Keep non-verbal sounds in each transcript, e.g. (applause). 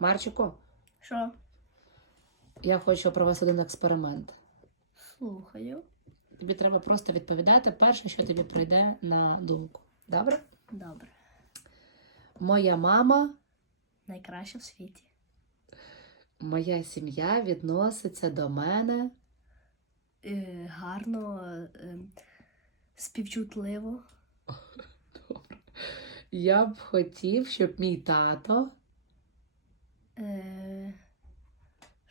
Марчику, Що? я хочу провести один експеримент. Слухаю. Тобі треба просто відповідати перше, що тобі прийде на думку. Добре? Добре. Моя мама, Найкраще в світі. моя сім'я відноситься до мене. Е, гарно, е, співчутливо. (laughs) Добре. Я б хотів, щоб мій тато. Е,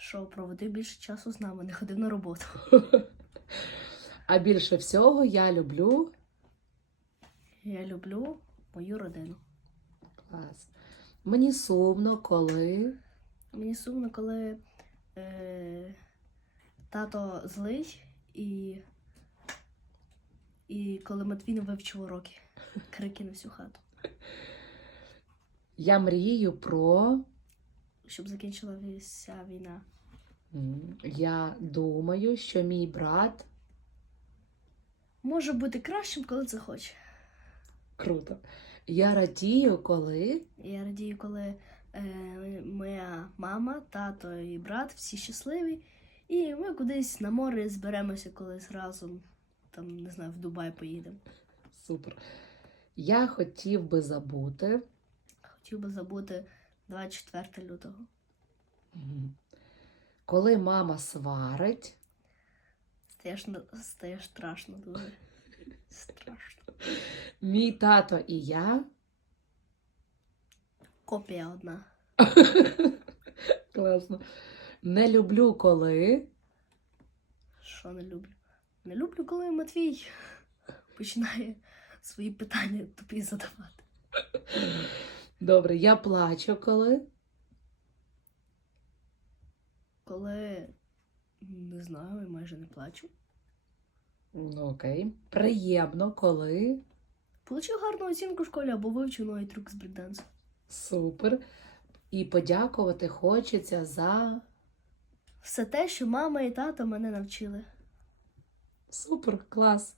що проводив більше часу з нами, не ходив на роботу. А більше всього я люблю. Я люблю мою родину. Клас. Мені сумно, коли. Мені сумно, коли е, тато злий і, і коли Матвій не вивчив уроки. Крики на всю хату. Я мрію про. Щоб закінчилася війна. Я думаю, що мій брат Може бути кращим, коли це хоче. круто. Я радію, коли. Я радію, коли е, моя мама, тато і брат всі щасливі, і ми кудись на море зберемося колись разом, там, не знаю, в Дубай поїдемо. Супер. Я хотів би забути. Хотів би забути 24 лютого. М, Коли мама сварить. Стаєш, на- стаєш страшно дуже. Страшно. Мій тато і я. Копія одна. Класно. Не люблю, коли. Що не люблю? Не люблю, коли Матвій починає свої питання тупі задавати. Добре, я плачу, коли. Коли не знаю, я майже не плачу. Ну, окей. Приємно, коли. Получив гарну оцінку в школі або вивчив новий трюк з брейкдансу. Супер. І подякувати хочеться за. Все те, що мама і тато мене навчили. Супер, клас.